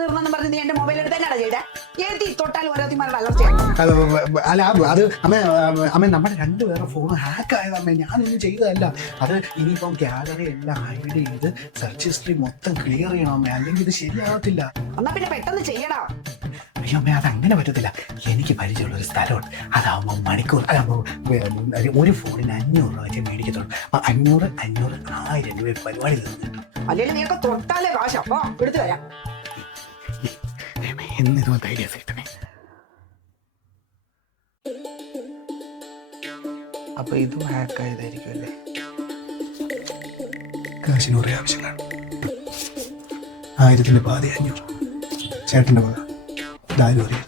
തീർന്നെന്ന് പറഞ്ഞ് നീ എന്റെ മൊബൈൽ എടുത്ത് തന്നെയാണ് ചെയ്തേ. ഏതി തൊട്ടാൽ ഓരോരുത്തന്മാരുടെ അലർച്ചയാണ്. അല്ല അത് അമ്മ നമ്മുടെ രണ്ടുപേരുടെ ഫോൺ ഹാക്ക് ആയതമ്മേ, ഞാനൊന്നും ചെയ്തതല്ല. അത് ഇനിയിപ്പം ഗാലറി എല്ലാം ഹൈഡ് ചെയ്ത് സെർച്ച് ഹിസ്റ്ററി മൊത്തം ക്ലിയർ ചെയ്യണം അമ്മേ, അല്ലെങ്കിൽ ഇത് ശരിയാവത്തില്ല. എന്നാ പിന്നെ പെട്ടെന്ന് ചെയ്യടാ. അയ്യോ അമ്മേ, അതങ്ങനെ പറ്റത്തില്ല. എനിക്ക് പരിചയമുള്ള ഒരു സ്ഥലമുണ്ട്. അതാവുമ്പോൾ മണിക്കൂർ ഒരു ഫോണിന് 500 രൂപ വെച്ച് മേടിക്കത്തുള്ളൂ. 500, 1000 രൂപ പരിപാടി തീർന്നു. അല്ലെങ്കിൽ നീയൊക്കെ തൊട്ടാലേ കാശ്. അപ്പൊ എടുത്തു തരാം. എന്നിതും ധൈര്യം കിട്ടണേ. അപ്പൊ ഇതും ഹാക്ക് ആയതായിരിക്കും അല്ലേ? കാശിന് കുറെ ആവശ്യം കാണും. 1000ന്റെ പാതി 500. ചേട്ടന്റെ വക. ദാരു അറിയാം.